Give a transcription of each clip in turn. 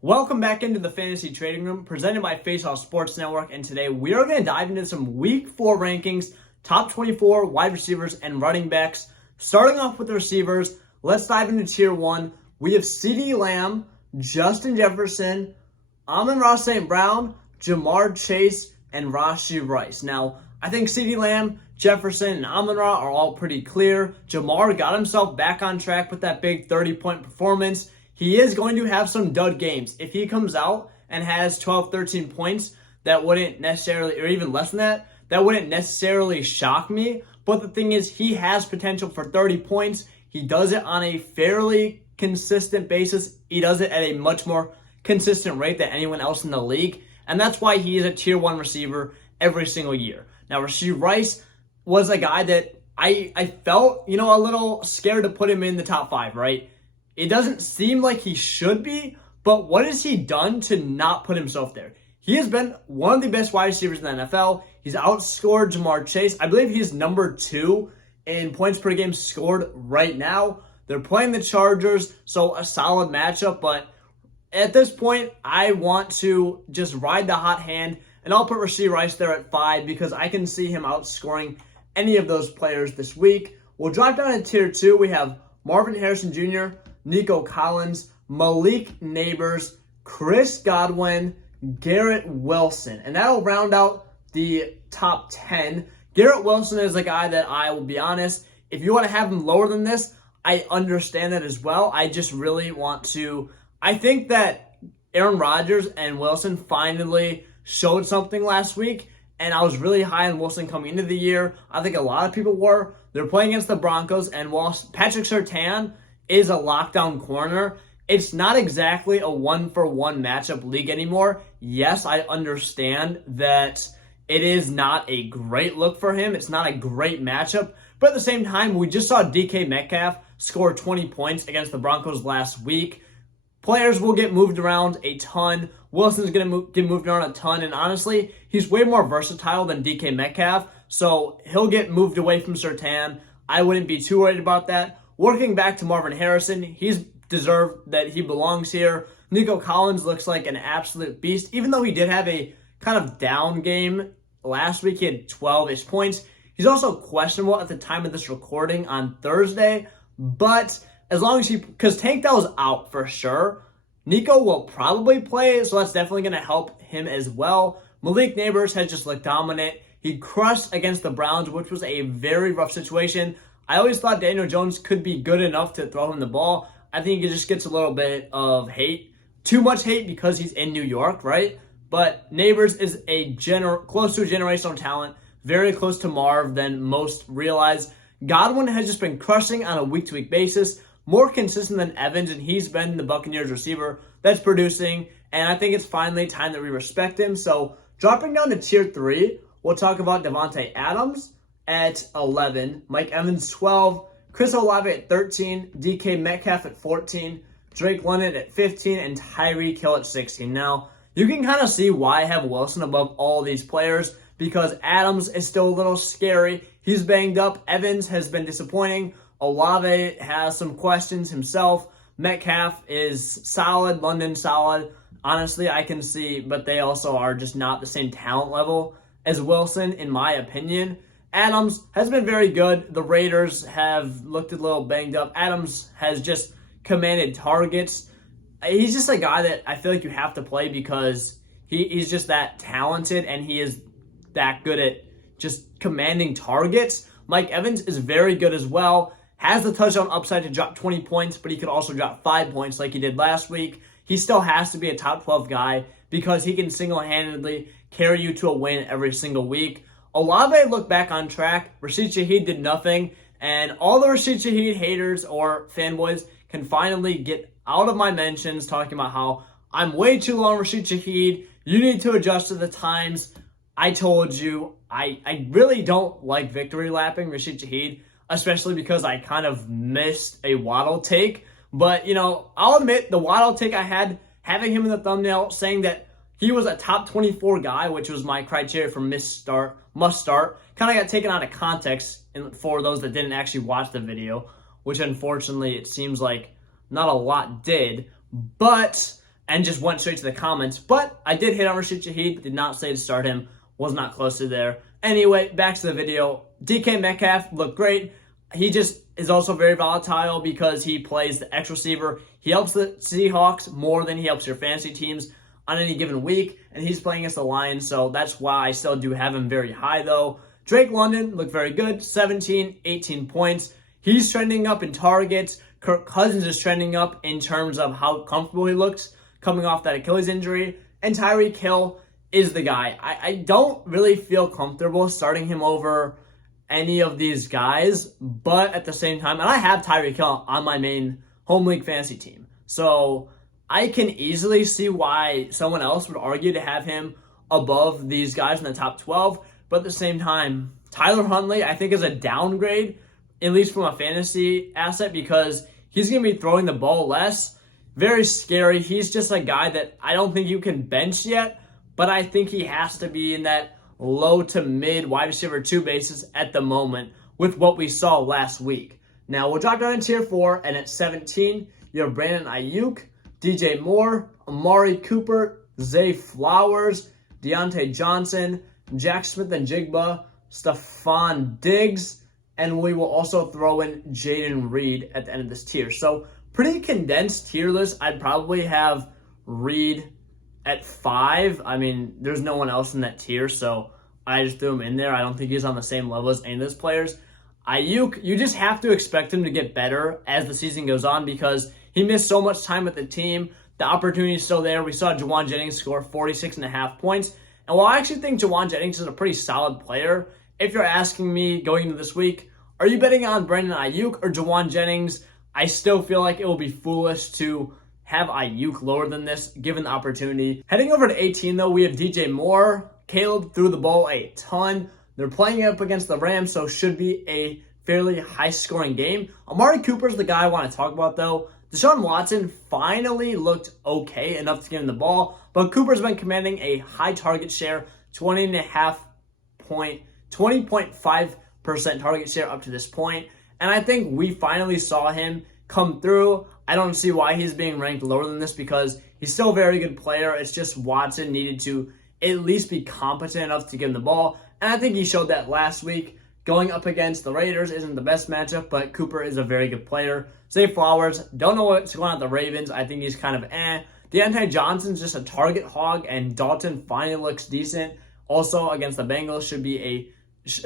Welcome back into the Fantasy Trading Room, presented by Faceoff Sports Network, and today we are going to dive into some Week 4 rankings, top 24 wide receivers and running backs. Starting off with the receivers, let's dive into Tier 1. We have CeeDee Lamb, Justin Jefferson, Amon-Ra St. Brown, Jamar Chase, and Rashee Rice. Now, I think CeeDee Lamb, Jefferson, and Amon-Ra are all pretty clear. Jamar got himself back on track with that big 30-point performance. He is going to have some dud games. If he comes out and has 12, 13 points, that wouldn't necessarily, or even less than that, that wouldn't necessarily shock me. But the thing is, he has potential for 30 points. He does it on a fairly consistent basis. He does it at a much more consistent rate than anyone else in the league. And that's why he is a Tier 1 receiver every single year. Now, Rashee Rice was a guy that I felt, a little scared to put him in the top 5, right? It doesn't seem like he should be, but what has he done to not put himself there? He has been one of the best wide receivers in the NFL. He's outscored Jamar Chase. I believe he's number 2 in points per game scored right now. They're playing the Chargers, so a solid matchup, but at this point, I want to just ride the hot hand, and I'll put Rashee Rice there at 5 because I can see him outscoring any of those players this week. We'll drop down to Tier 2. We have Marvin Harrison Jr., Nico Collins, Malik Neighbors, Chris Godwin, Garrett Wilson. And that'll round out the top 10. Garrett Wilson is a guy that I will be honest, if you want to have him lower than this, I understand that as well. I just really want to, I think that Aaron Rodgers and Wilson finally showed something last week, and I was really high on Wilson coming into the year. I think a lot of people were. They're playing against the Broncos, and while Patrick Surtain is a lockdown corner, it's not exactly a one-for-one matchup league anymore. Yes, I understand that it is not a great look for him. It's not a great matchup. But at the same time, we just saw DK Metcalf score 20 points against the Broncos last week. Players will get moved around a ton. Wilson's going to get moved around a ton. And honestly, he's way more versatile than DK Metcalf. So he'll get moved away from Surtain. I wouldn't be too worried about that. Working back to Marvin Harrison, he's deserved that he belongs here. Nico Collins looks like an absolute beast. Even though he did have a kind of down game last week, he had 12-ish points. He's also questionable at the time of this recording on Thursday. But as long as because Tank Dell's out for sure, Nico will probably play, so that's definitely going to help him as well. Malik Neighbors has just looked dominant. He crushed against the Browns, which was a very rough situation. I always thought Daniel Jones could be good enough to throw him the ball. I think he just gets a little bit of hate. Too much hate because he's in New York, right? But Neighbors is a close to a generational talent, very close to Marv than most realize. Godwin has just been crushing on a week-to-week basis, more consistent than Evans, and he's been the Buccaneers receiver that's producing, and I think it's finally time that we respect him. So dropping down to Tier 3, we'll talk about Devontae Adams at 11, Mike Evans 12, Chris Olave at 13, DK Metcalf at 14, Drake London at 15, and Tyreek Hill at 16. Now, you can kind of see why I have Wilson above all these players because Adams is still a little scary. He's banged up. Evans has been disappointing. Olave has some questions himself. Metcalf is solid. London solid. Honestly, I can see, but they also are just not the same talent level as Wilson, in my opinion. Adams has been very good. The Raiders have looked a little banged up. Adams has just commanded targets. He's just a guy that I feel like you have to play because he's just that talented and he is that good at just commanding targets. Mike Evans is very good as well. Has the touchdown upside to drop 20 points, but he could also drop 5 points like he did last week. He still has to be a top 12 guy because he can single-handedly carry you to a win every single week. Olave looked back on track. Rashid Shaheed did nothing. And all the Rashid Shaheed haters or fanboys can finally get out of my mentions talking about how I'm way too low on Rashid Shaheed. You need to adjust to the times. I told you, I really don't like victory lapping Rashid Shaheed, especially because I kind of missed a Waddle take. But, I'll admit the Waddle take I had, having him in the thumbnail, saying that he was a top 24 guy, which was my criteria for must start, kind of got taken out of context for those that didn't actually watch the video, which unfortunately it seems like not a lot did. But and just went straight to the comments. But I did hit on Rashid Shaheed, but did not say to start him. Was not close to there. Anyway, back to the video. DK Metcalf looked great. He just is also very volatile because he plays the X receiver. He helps the Seahawks more than he helps your fantasy teams on any given week, and he's playing against the Lions, so that's why I still do have him very high, though. Drake London looked very good, 17, 18 points. He's trending up in targets. Kirk Cousins is trending up in terms of how comfortable he looks coming off that Achilles injury, and Tyreek Hill is the guy. I don't really feel comfortable starting him over any of these guys, but at the same time, and I have Tyreek Hill on my main home league fantasy team, so I can easily see why someone else would argue to have him above these guys in the top 12, but at the same time, Tyler Huntley, I think, is a downgrade, at least from a fantasy asset, because he's going to be throwing the ball less. Very scary. He's just a guy that I don't think you can bench yet, but I think he has to be in that low to mid wide receiver 2 basis at the moment with what we saw last week. Now, we'll drop down in tier 4, and at 17, you have Brandon Ayuk, DJ Moore, Amari Cooper, Zay Flowers, Deontay Johnson, Jack Smith and Jigba, Stephon Diggs, and we will also throw in Jaden Reed at the end of this tier. So pretty condensed tier list. I'd probably have Reed at 5. I mean, there's no one else in that tier, so I just threw him in there. I don't think he's on the same level as any of those players. Ayuk, you just have to expect him to get better as the season goes on because he missed so much time with the team. The opportunity is still there. We saw Juwan Jennings score 46.5 points. And while I actually think Juwan Jennings is a pretty solid player, if you're asking me going into this week, are you betting on Brandon Ayuk or Juwan Jennings? I still feel like it will be foolish to have Ayuk lower than this given the opportunity. Heading over to 18, though, we have DJ Moore. Caleb threw the ball a ton. They're playing up against the Rams, so should be a fairly high-scoring game. Amari Cooper's the guy I want to talk about, though. Deshaun Watson finally looked okay enough to give him the ball, but Cooper's been commanding a high target share, 20.5% target share up to this point. And I think we finally saw him come through. I don't see why he's being ranked lower than this because he's still a very good player. It's just Watson needed to at least be competent enough to give him the ball. And I think he showed that last week. Going up against the Raiders isn't the best matchup, but Cooper is a very good player. Zay Flowers, don't know what's going on with the Ravens. I think he's kind of Deontay Johnson's just a target hog, and Dalton finally looks decent. Also, against the Bengals, should be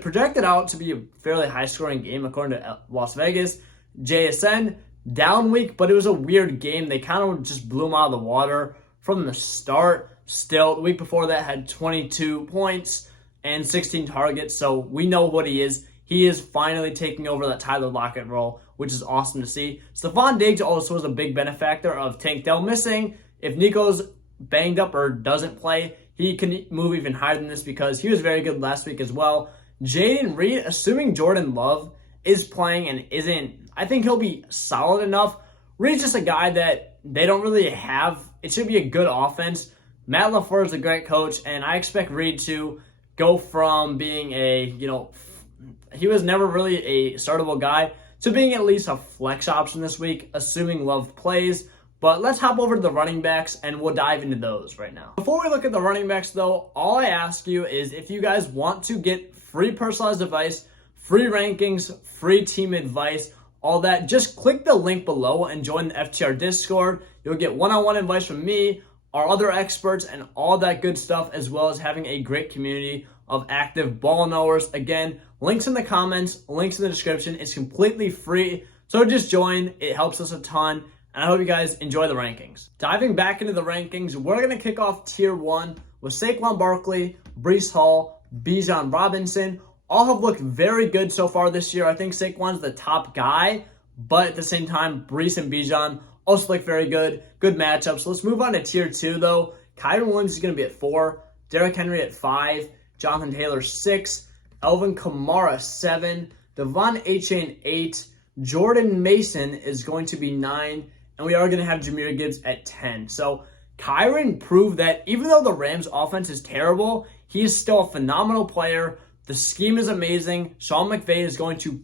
projected out to be a fairly high-scoring game according to Las Vegas. JSN, down week, but it was a weird game. They kind of just blew him out of the water from the start. Still, the week before that had 22 points and 16 targets, so we know what he is. He is finally taking over that Tyler Lockett role, which is awesome to see. Stephon Diggs also was a big benefactor of Tank Dell missing. If Nico's banged up or doesn't play, he can move even higher than this because he was very good last week as well. Jaden Reed, assuming Jordan Love is playing and isn't, I think he'll be solid enough. Reed's just a guy that they don't really have. It should be a good offense. Matt LaFleur is a great coach, and I expect Reed to go from being he was never really a startable guy to being at least a flex option this week, assuming Love plays. But let's hop over to the running backs, and we'll dive into those right now. Before we look at the running backs, though, all I ask you is if you guys want to get free personalized advice, free rankings, free team advice, all that, just click the link below and join the FTR Discord. You'll get one-on-one advice from me, our other experts, and all that good stuff, as well as having a great community of active ball knowers. Again, links in the comments, links in the description. It's completely free, so just join. It helps us a ton, and I hope you guys enjoy the rankings. Diving back into the rankings, we're going to kick off Tier 1 with Saquon Barkley, Breece Hall, Bijan Robinson. All have looked very good so far this year. I think Saquon's the top guy, but at the same time, Breece and Bijan also look very good. Good matchups. So let's move on to Tier 2, though. Kyron Williams is going to be at 4, Derrick Henry at 5, Jonathan Taylor 6, Elvin Kamara 7, Devon Achane 8, Jordan Mason is going to be 9, and we are going to have Jahmyr Gibbs at 10. So Kyron proved that even though the Rams offense is terrible, he is still a phenomenal player. The scheme is amazing. Sean McVay is going to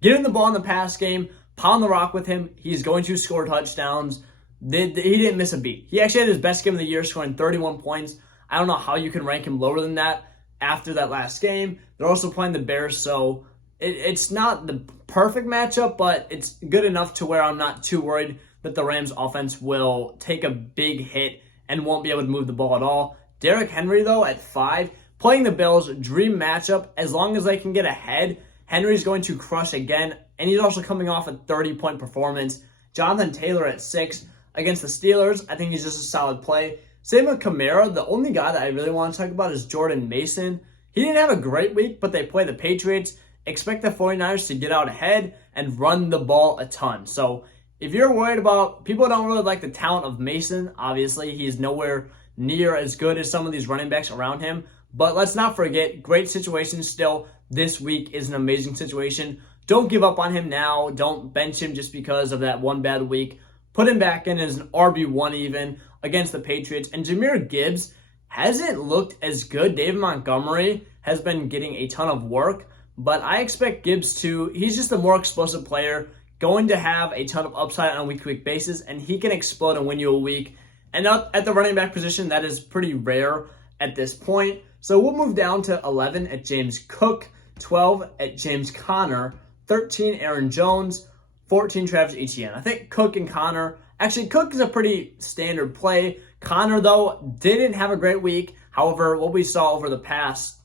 get in the ball in the pass game, pound the rock with him. He's going to score touchdowns. he didn't miss a beat. He actually had his best game of the year, scoring 31 points. I don't know how you can rank him lower than that after that last game. They're also playing the Bears, so it's not the perfect matchup, but it's good enough to where I'm not too worried that the Rams offense will take a big hit and won't be able to move the ball at all. Derrick Henry, though, at 5, playing the Bills, dream matchup. As long as they can get ahead, Henry's going to crush again, and he's also coming off a 30-point performance. Jonathan Taylor at 6 against the Steelers. I think he's just a solid play. Same with Kamara. The only guy that I really want to talk about is Jordan Mason. He didn't have a great week, but they play the Patriots. Expect the 49ers to get out ahead and run the ball a ton. So if you're worried about, people don't really like the talent of Mason. Obviously, he's nowhere near as good as some of these running backs around him. But let's not forget, great situation still. This week is an amazing situation. Don't give up on him now. Don't bench him just because of that one bad week. Put him back in as an RB1 even against the Patriots. And Jahmyr Gibbs hasn't looked as good. David Montgomery has been getting a ton of work. But I expect Gibbs he's just a more explosive player, going to have a ton of upside on a week-to-week basis, and he can explode and win you a week. And at the running back position, that is pretty rare at this point. So we'll move down to 11 at James Cook, 12 at James Conner, 13 Aaron Jones, 14 Travis Etienne. I think Cook and Conner, actually Cook is a pretty standard play. Conner, though, didn't have a great week. However, what we saw over the past,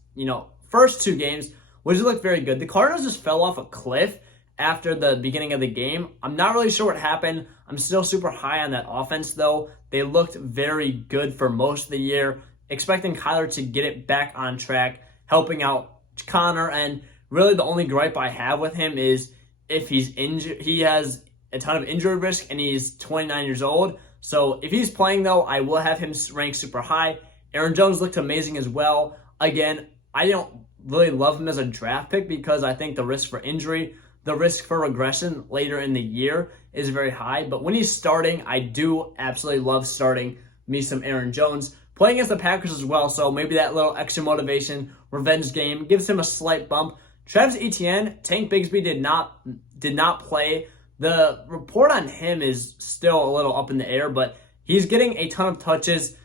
first 2 games, which looked very good. The Cardinals just fell off a cliff after the beginning of the game. I'm not really sure what happened. I'm still super high on that offense, though. They looked very good for most of the year. Expecting Kyler to get it back on track, helping out Conner. And really the only gripe I have with him is if he's injured. He has a ton of injury risk, and he's 29 years old. So if he's playing, though, I will have him ranked super high. Aaron Jones looked amazing as well. Again, I don't really love him as a draft pick because I think the risk for injury, the risk for regression later in the year is very high. But when he's starting, I do absolutely love starting me some Aaron Jones. Playing against the Packers as well, so maybe that little extra motivation, revenge game, gives him a slight bump. Travis Etienne, Tank Bigsby did not play. The report on him is still a little up in the air, but he's getting a ton of touches.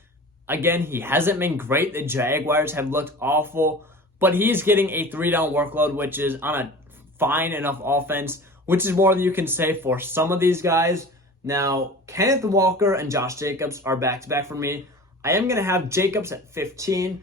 Again, he hasn't been great. The Jaguars have looked awful. But he's getting a 3-down workload, which is on a fine enough offense, which is more than you can say for some of these guys. Now, Kenneth Walker and Josh Jacobs are back-to-back for me. I am going to have Jacobs at 15,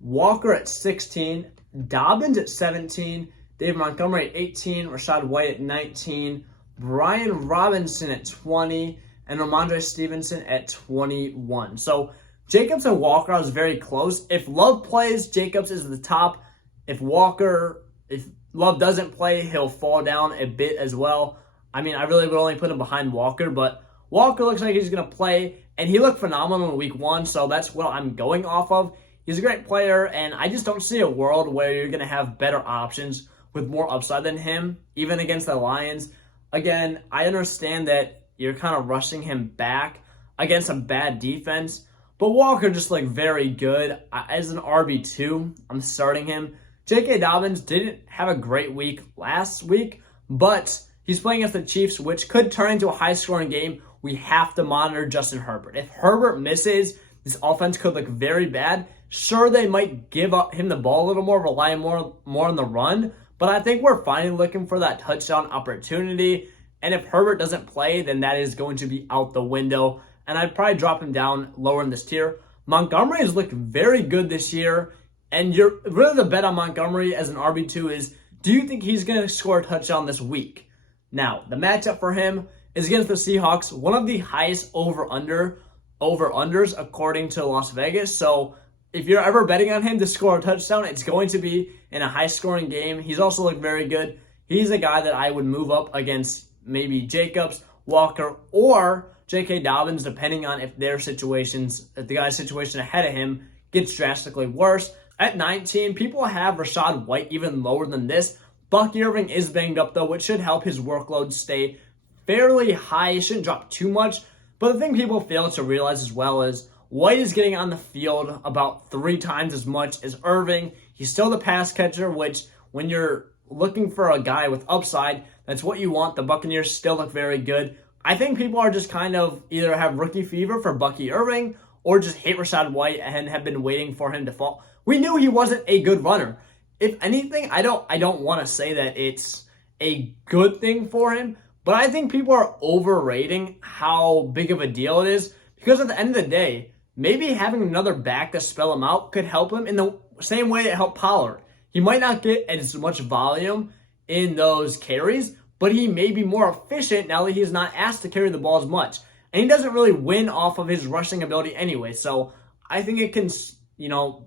Walker at 16, Dobbins at 17, David Montgomery at 18, Rashad White at 19, Brian Robinson at 20, and Ramondre Stevenson at 21. So Jacobs and Walker, I was very close. If Love plays, Jacobs is at the top. If Love doesn't play, he'll fall down a bit as well. I mean, I really would only put him behind Walker, but Walker looks like he's going to play, and he looked phenomenal in week 1, so that's what I'm going off of. He's a great player, and I just don't see a world where you're going to have better options with more upside than him, even against the Lions. Again, I understand that you're kind of rushing him back against a bad defense, but Walker just looked very good. As an RB2, I'm starting him. J.K. Dobbins didn't have a great week last week, but he's playing against the Chiefs, which could turn into a high-scoring game. We have to monitor Justin Herbert. If Herbert misses, this offense could look very bad. Sure, they might give up him the ball a little more, rely more on the run, but I think we're finally looking for that touchdown opportunity. And if Herbert doesn't play, then that is going to be out the window. And I'd probably drop him down lower in this tier. Montgomery has looked very good this year. And you're really the bet on Montgomery as an RB2 is, do you think he's going to score a touchdown this week? Now, the matchup for him is against the Seahawks, one of the highest over-unders according to Las Vegas. So if you're ever betting on him to score a touchdown, it's going to be in a high-scoring game. He's also looked very good. He's a guy that I would move up against maybe Jacobs, Walker, or J.K. Dobbins, depending on if the guy's situation ahead of him gets drastically worse. At 19, people have Rashad White even lower than this. Bucky Irving is banged up, though, which should help his workload stay fairly high. It shouldn't drop too much. But the thing people fail to realize as well is White is getting on the field about 3 times as much as Irving. He's still the pass catcher, which when you're looking for a guy with upside, that's what you want. The Buccaneers still look very good. I think people are just kind of either have rookie fever for Bucky Irving or just hate Rachaad White and have been waiting for him to fall. We knew he wasn't a good runner. If anything, I don't want to say that it's a good thing for him, but I think people are overrating how big of a deal it is, because at the end of the day, maybe having another back to spell him out could help him in the same way it helped Pollard. He might not get as much volume in those carries, but he may be more efficient now that he's not asked to carry the ball as much. And he doesn't really win off of his rushing ability anyway. So I think it can,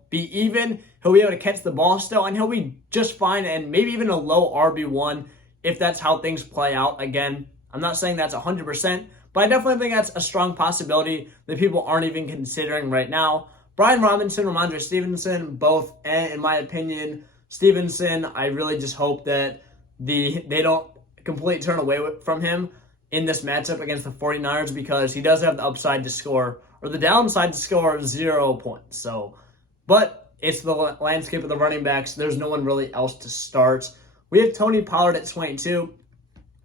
be even. He'll be able to catch the ball still, and he'll be just fine, and maybe even a low RB1 if that's how things play out. Again, I'm not saying that's 100%, but I definitely think that's a strong possibility that people aren't even considering right now. Brian Robinson, Ramondre Stevenson, both, in my opinion, Stevenson, I really just hope that they don't completely turn away from him in this matchup against the 49ers, because he does have the upside to score, or the downside to score 0 points. But it's the landscape of the running backs. There's no one really else to start. We have Tony Pollard at 22,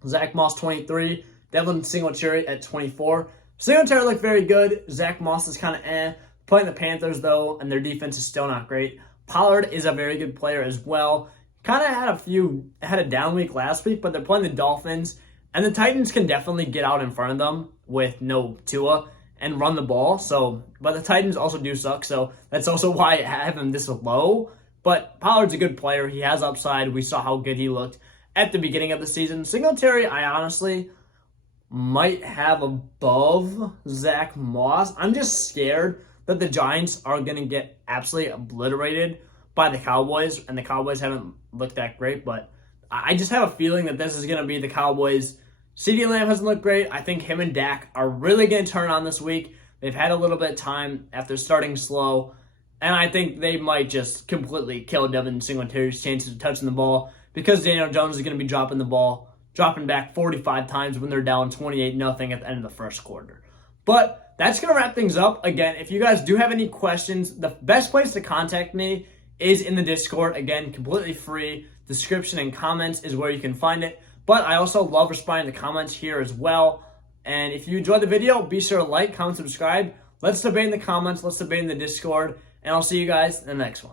Zach Moss 23, Devin Singletary at 24. Singletary looked very good. Zach Moss is kind of Playing the Panthers, though, and their defense is still not great. Pollard is a very good player as well. Kind of had a down week last week, but they're playing the Dolphins, and the Titans can definitely get out in front of them with no Tua and run the ball. But the Titans also do suck, so that's also why I have him this low. But Pollard's a good player. He has upside. We saw how good he looked at the beginning of the season. Singletary, I honestly might have above Zach Moss. I'm just scared that the Giants are going to get absolutely obliterated by the Cowboys, and the Cowboys haven't looked that great, but I just have a feeling that this is going to be the Cowboys. CeeDee Lamb hasn't looked great. I think him and Dak are really going to turn on this week. They've had a little bit of time after starting slow, and I think they might just completely kill Devin Singletary's chances of touching the ball, because Daniel Jones is going to be dropping back 45 times when they're down 28-0 at the end of the first quarter. But that's going to wrap things up. Again, if you guys do have any questions, the best place to contact me is in the Discord. Again, completely free. Description and comments is where you can find it. But I also love responding to comments here as well. And if you enjoyed the video, be sure to like, comment, subscribe. Let's debate in the comments. Let's debate in the Discord. And I'll see you guys in the next one.